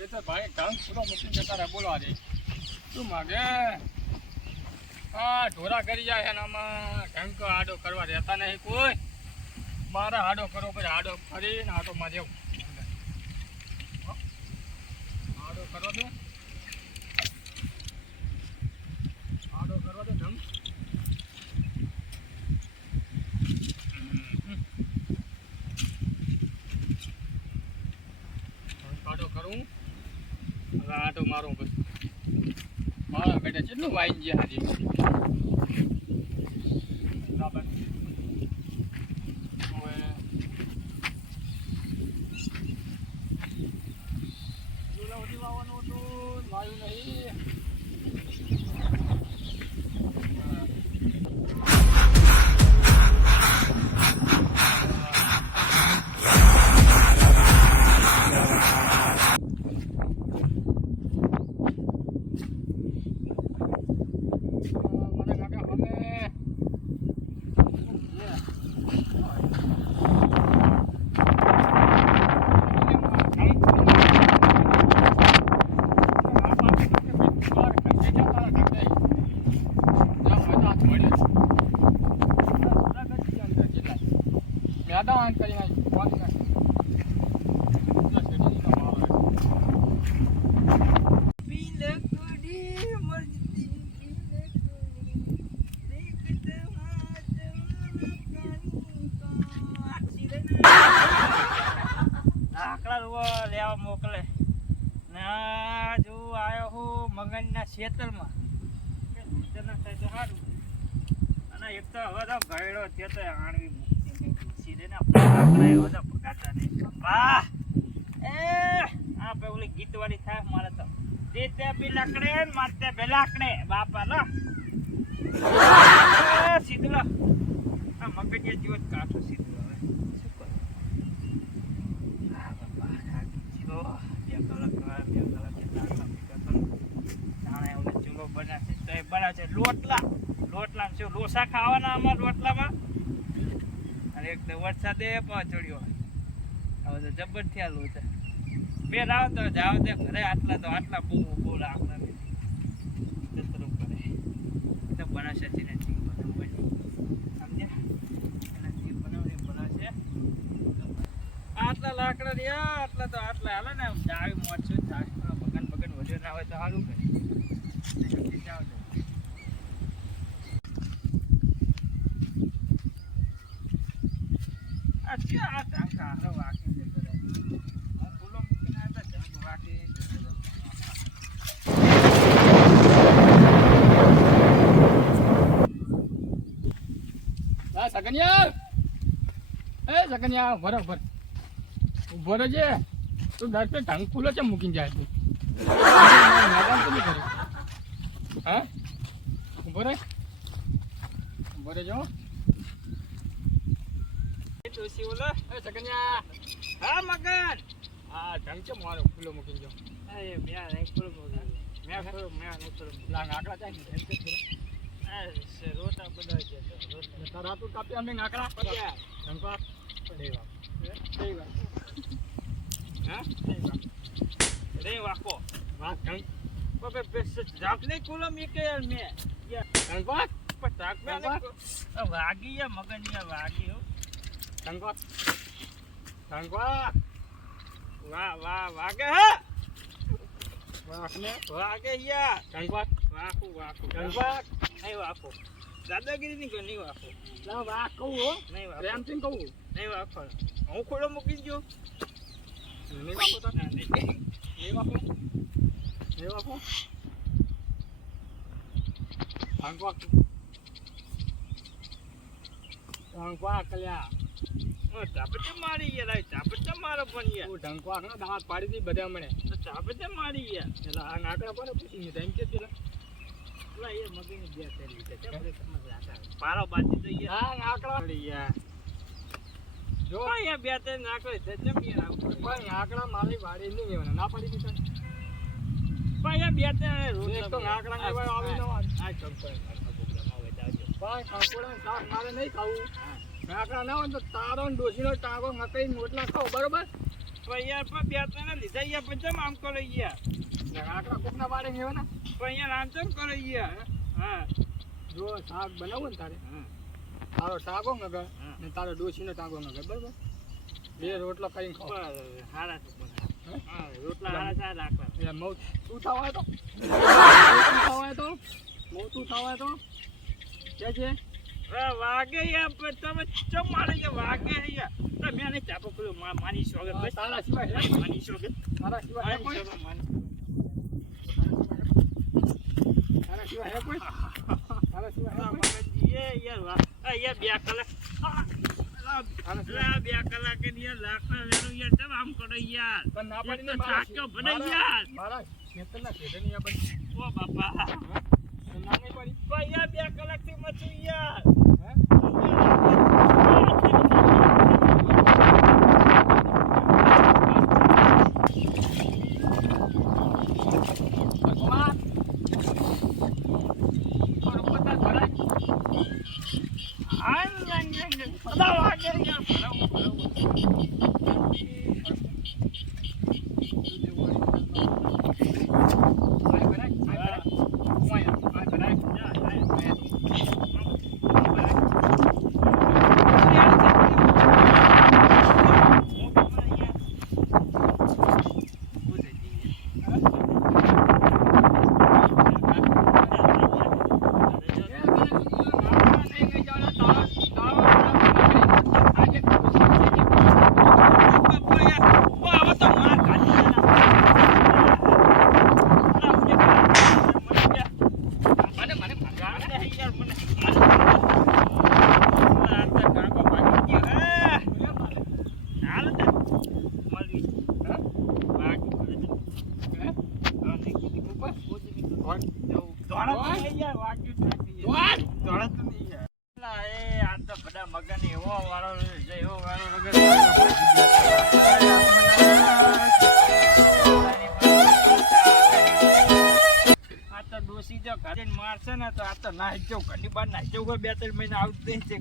એ તો ભાઈ ઢંગ પૂરો મૂકીને જતા રહે બોલવા દે શું માગે હા ઢોરા કરી જાય છે ને આમાં ઢંગ આડો કરવા રહેતા નહીં કોઈ મારે આડો કરો પછી આડો ફરીને આડો માં જવું આડો કરવા દો આડો કરવા દો ઢંગ આડો કરું હવે આડો મારું પછી મારા બેટા કેટલું વાઈ ગયા હજી બરાબર વાવવાનું હતું વાયુ નહીં મેદાન કરી નાખી પાણી નાખી લેવા મોકલે ના જો આવ્યો હું મગનના ખેતરમાં સારું અને એક તો હવે તો ગયડો થયો તો આણવી સીધે ને બધા પગાતા નહીં વાહ એ આ પે ઓલી ગીત વાળી થાય મારે તો તે બી લાકડે મારતે બે લાકડે બાપા લો સીધું લો આ મગજે જીવો જ કાઠો સીધું હવે શું કરું લોટલા શું લોસા ખાવાના આમાં રોટલામાં અને એક તો વરસાદે પહોંચડ્યો હવે તો જબર થયા લોચા બે રાવ તો જાવ તે ઘરે આટલા તો આટલા બોલ આપણા જતરું કરે તો બનાવશે ને ચીજ બધું બની સમજ્યા એના ચીજ બનાવશે આટલા લાકડા રહ્યા આટલા તો આટલા હાલે ને જાવી મોટશું બગન વધ્યો ના હોય તો સારું કરે જાવ આ ટાંકા હારો વાકી જતો રહે હું ફૂલો મૂકીને આવ્યા હતા જંગ વાકી જતો રહે સગનિયા એ સગનિયા બરાબર ઉભો રહેજે તું દર પે ઢંગ ફૂલો છે મૂકીને જાય તું મેદાન તો નહીં કરે હા ઉભો રહેજો ડોસી બોલો એ સગનિયા હા મગન હા ઢંગ છે મારો ફૂલો મૂકીને જાઓ અરે મેં નહીં ફૂલ લાંગ આકડા જાય ને એમ કે રોટા બધા જતો તારા તું કાપી અમને આકડા પડ્યા ધંપા પડે વાત હા રે વાકો વાત ઢંગ બાપે બેસ જાપને કોલમ એક યાર મે ધંપા પટાક મે વાગી યા મગન યા વાગી હો ધંપા વાહ વાગે હા વાકને વાગે યા ધંપા વાકુ ધંપા નહીં વાકો દાદાગીરી ની ગયો નહીં વાકો લા વાક કહું હો નહીં વાકો પ્રેમથી કહું નહીં વાકો હું ખોડો મૂકી ગયો નહીં વાકો તો નહીં વાકો ધંપા કલ્યા ચાપતે મારી યાર ચાપતે મારો પણ યાર તું ઢંકવા ના દાંત પાડી દી બધા મને ચાપતે મારી યાર એટલે આ નાકડા પર પૂછી ટાઈમ કે પેલા પેલા એ મગીને બે કરી છે ચાપતે સમજ રાખા પારો બાજી તો યાર હા નાકડા પડી યાર જો અહીંયા બે ત્રણ નાકડે છે જમ યાર આવું પણ નાકડા મારી વાડી નહીં લેવાના ના પાડી દીધા અહીંયા બે ત્રણ રોજ એક તો નાકડા ને આવે ન આ કંપની પ્રોગ્રામ આવે જાજો ભાઈ કંકોડા શાક મારે નહીં ખાવું નાકડા ના હોય તો તારો ને ડોસીનો ટાંગો મકઈ રોટલા ખાઓ બરોબર પણ યાર પણ બે ત્રણ લીધા યાર પણ ચમ આમ કરો યાર આકડા કોકના વાડે ગયો ને પણ યાર આમ ચમ કરો યાર હા જો શાક બનાવું ને તારે હા તારો ટાગો નગર ને તારો ડોશીનો ટાગો નગર બરાબર બે રોટલા ખાઈને ખાઓ હારા તો હા રોટલા હારા રાખવા એટલે મઉ તું થવાય તો મોટું થવાય તો કે છે વાગે યાર પણ તમે ચમ મારે યાર વાગે યાર તમે નહીં ચાપો પેલું માની શોગે બસ તારા સિવાય હે માની શોગે તારા સિવાય હે કોઈ તારા સિવાય હે કોઈ તારા સિવાય હે કોઈ યાર 2 કલાક બે કલાકે યાર લાકડા લેનું યાર તમે આમ કરો યાર પણ ના પાડીને થાક્યો ભલે યાર મારા ખેતરના ખેતરની આ બધી ઓ બાપા ના નહીં પડી પણ યાર 2 કલાકથી મચું યાર હે ભગવાન બરોબર તાર ભરાય બધા વાગે યાર મારશે ને તો આ તો નાહી જાવ ઘરની બહાર નાહી જાવ 2-3 મહિના આવતું છે